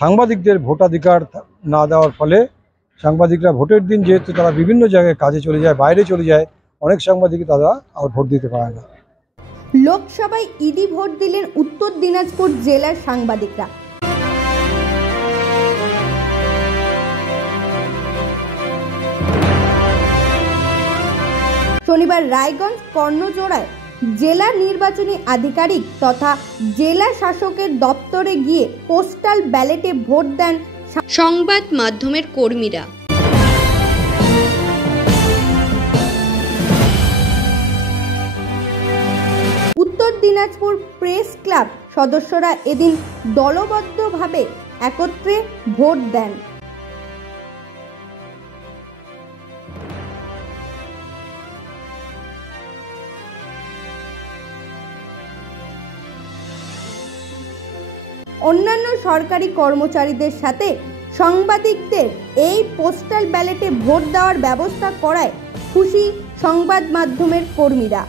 সাংবাদিকদের ভোটাধিকার না দেওয়ার ফলে সাংবাদিকরা ভোটের দিন যেহেতু তারা বিভিন্ন জায়গায় কাজে চলে যায়, বাইরে চলে যায়, অনেক সাংবাদিকই তারা আর ভোট দিতে পারে না। লোকসভায় ইডি ভোট দিলেন উত্তর দিনাজপুর জেলার সাংবাদিকরা। শনিবার রায়গঞ্জ কর্ণজোড়ায় জেলা নির্বাচনী আধিকারিক তথা জেলা শাসকের দপ্তরে গিয়ে পোস্টাল ব্যালটে ভোট দেন সংবাদ মাধ্যমের কর্মীরা। উত্তর দিনাজপুর প্রেস ক্লাব সদস্যরা এদিন দলবদ্ধভাবে একত্রে ভোট দেন। অন্যান্য সরকারি কর্মচারীদের সাথে সাংবাদিকদের এই পোস্টাল ব্যালটে ভোট দেওয়ার ব্যবস্থা করায় খুশি সংবাদ মাধ্যমের কর্মীরা।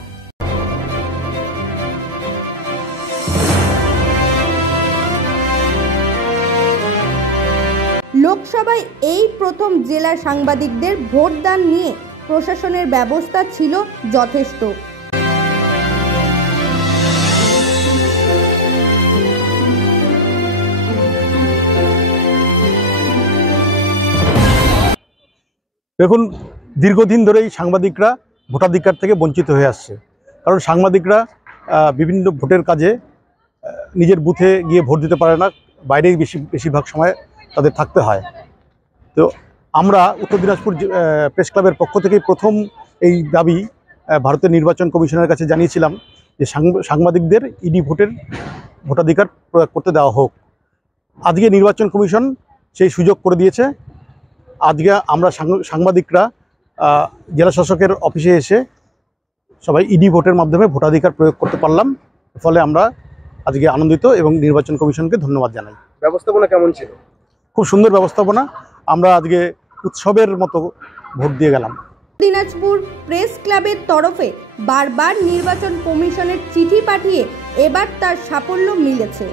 লোকসভায় এই প্রথম জেলার সাংবাদিকদের ভোটদান নিয়ে প্রশাসনের ব্যবস্থা ছিল যথেষ্ট। দেখুন, দীর্ঘদিন ধরেই সাংবাদিকরা ভোটাধিকার থেকে বঞ্চিত হয়ে আসছে। কারণ সাংবাদিকরা বিভিন্ন ভোটের কাজে নিজের বুথে গিয়ে ভোট দিতে পারে না, বাইরেই বেশিরভাগ সময় তাদের থাকতে হয়। তো আমরা উত্তর দিনাজপুর প্রেস ক্লাবের পক্ষ থেকেই প্রথম এই দাবি ভারতের নির্বাচন কমিশনের কাছে জানিয়েছিলাম যে সাংবাদিকদের ইডি ভোটাধিকার প্রয়োগ করতে দেওয়া হোক। আজকে নির্বাচন কমিশন সেই সুযোগ করে দিয়েছে। আজকে আমরা সাংবাদিকরা জেলা শাসকের অফিসে এসে সবাই ইডি ভোটের মাধ্যমে ভোটাধিকার প্রয়োগ করতে পারলাম। ফলে আমরা আজকে আনন্দিত এবং নির্বাচন কমিশনকে ধন্যবাদ জানাই। ব্যবস্থাপনা কেমন ছিল? খুব সুন্দর ব্যবস্থাপনা। আমরা আজকে উৎসবের মতো ভোট দিয়ে গেলাম। দিনাজপুর প্রেস ক্লাবের তরফে বারবার নির্বাচন কমিশনের চিঠি পাঠিয়ে এবার তার সাফল্য মিলেছে।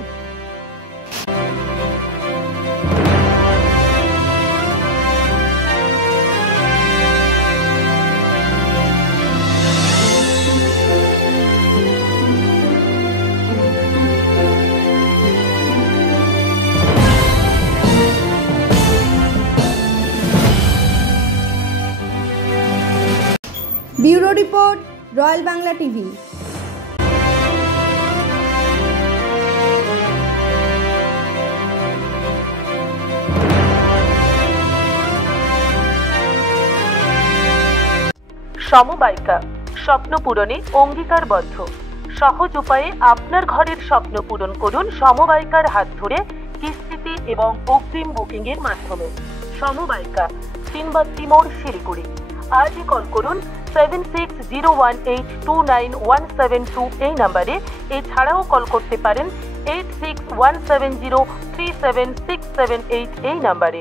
Bureau report, royal Bangla TV. সমবায়িকা, স্বপ্ন পূরণে অঙ্গীকারবদ্ধ। সহজ উপায়ে আপনার ঘরের স্বপ্ন পূরণ করুন সমবায়িকার হাত ধরে, কিস্তিতে এবং অগ্রিম বুকিং এর মাধ্যমে। সমবায়িকা, তিনবাত্তি মোড়, শিলিগুড়ি। আজই কল করুন 7601829172 এই নাম্বারে। এছাড়াও কল করতে পারেন 8617037678 এই নাম্বারে।